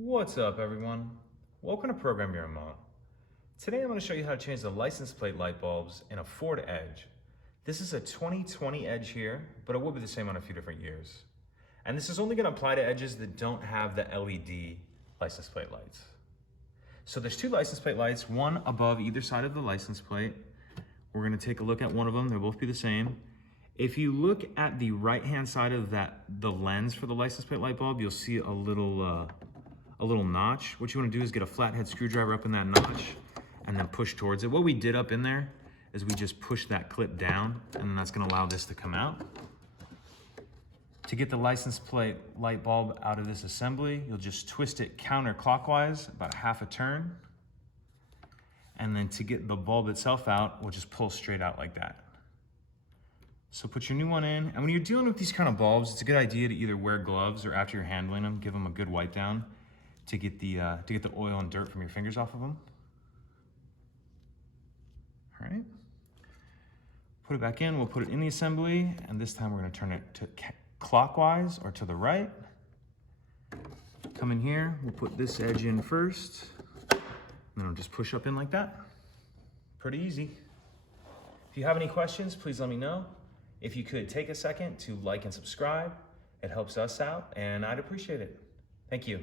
What's up, everyone? Welcome to Program Your Remote. Today I'm going to show you how to change the license plate light bulbs in a Ford Edge. This is a 2020 Edge here, but it will be the same on a few different years. And this is only going to apply to Edges that don't have the LED license plate lights. So there's two license plate lights, one above either side of the license plate. We're going to take a look at one of them. They'll both be the same. If you look at the right-hand side of the lens for the license plate light bulb, you'll see a little notch. What you want to do is get a flathead screwdriver up in that notch and then push towards it. What we did up in there is we just pushed that clip down, and then that's going to allow this to come out. To get the license plate light bulb out of this assembly, you'll just twist it counterclockwise about half a turn. And then to get the bulb itself out, we'll just pull straight out like that. So put your new one in, and when you're dealing with these kind of bulbs, it's a good idea to either wear gloves or after you're handling them, give them a good wipe down to get the oil and dirt from your fingers off of them. All right. Put it back in, we'll put it in the assembly, and this time we're gonna turn it to clockwise or to the right. Come in here, we'll put this edge in first, and then I'll just push up in like that. Pretty easy. If you have any questions, please let me know. If you could take a second to like and subscribe, it helps us out, and I'd appreciate it. Thank you.